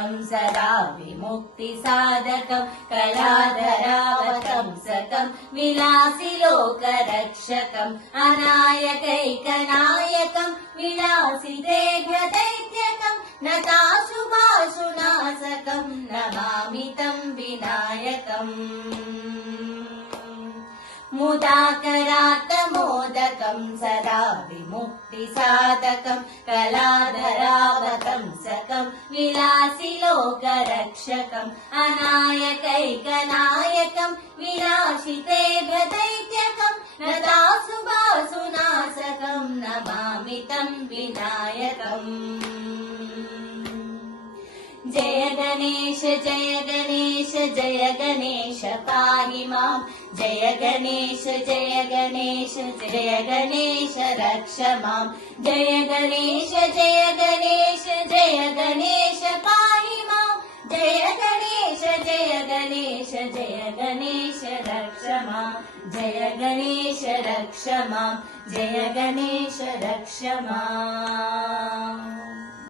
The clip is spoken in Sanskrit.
सकं सदा विमुक्तिसाधकं कलाधरावतंसकं विलासिलोकरक्षकम् अनायकैकनायकं विलासितेभ्यदैत्यकं नताशुभाशुनाशकं नमामि तं विनायकम् मुदाकरात्तमोदकं सदा विमुक्तिसाधकं कलाधरावतंसकं विलासिलोकरक्षकम् अनायकैकनायकं विलासितेभ्यदैत्यकं नताशुभाशुनाशकं नमामि तं विनायकम् जय गणेश जय गणेश जय गणेश पाहि माम् जय गणेश जय गणेश जय गणेश रक्ष माम् जय गणेश जय गणेश जय गणेश पाहि माम् जय गणेश जय गणेश जय गणेश रक्ष माम् जय गणेश रक्ष माम् जय गणेश रक्ष माम्।